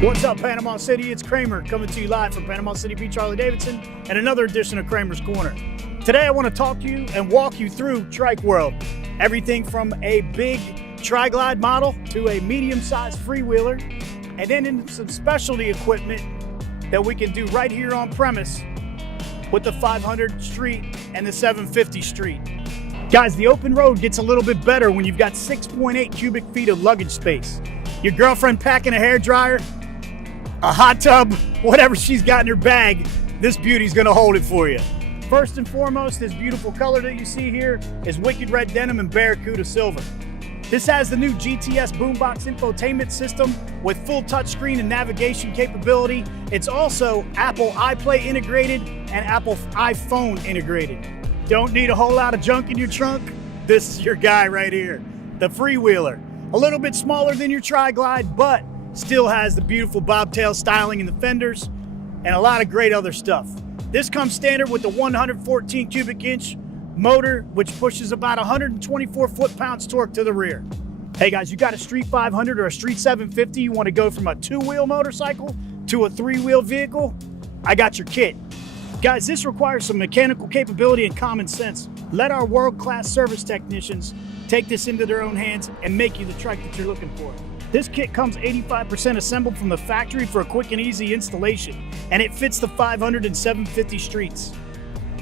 What's up, Panama City? It's Kramer coming to you live from Panama City Beach, Harley-Davidson, and another edition of Kramer's Corner. Today, I want to talk to you and walk you through Trike World. Everything from a big Triglide model to a medium-sized Freewheeler, and then into some specialty equipment that we can do right here on premise with the 500 Street and the 750 Street. Guys, the open road gets a little bit better when you've got 6.8 cubic feet of luggage space. Your girlfriend packing a hairdryer, a hot tub, whatever she's got in her bag, this beauty's gonna hold it for you. First and foremost, this beautiful color that you see here is Wicked Red Denim and Barracuda Silver. This has the new Gts Boom Box Infotainment system with full touchscreen and navigation capability. It's also Apple iPlay integrated and Apple iPhone integrated. Don't need a whole lot of junk in your trunk? This is your guy right here, the Freewheeler. A little bit smaller than your Triglide, but still has the beautiful bobtail styling in the fenders and a lot of great other stuff. This comes standard with the 114 cubic inch motor, which pushes about 124 foot-pounds torque to the rear. Hey guys, you got a Street 500 or a Street 750, you want to go from a two-wheel motorcycle to a three-wheel vehicle? I got your kit. Guys, this requires some mechanical capability and common sense. Let our world-class service technicians take this into their own hands and make you the trike that you're looking for. This kit comes 85% assembled from the factory for a quick and easy installation, and it fits the 500 and 750 streets.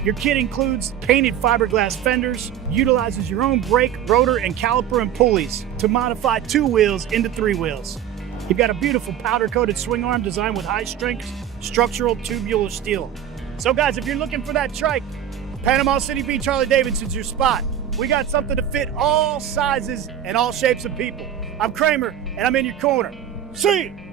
Your kit includes painted fiberglass fenders, utilizes your own brake, rotor, and caliper and pulleys to modify two wheels into three wheels. You've got a beautiful powder-coated swing arm designed with high-strength structural tubular steel. So guys, if you're looking for that trike, Panama City Beach Harley-Davidson's your spot. We got something to fit all sizes and all shapes of people. I'm Kramer, and I'm in your corner. See you!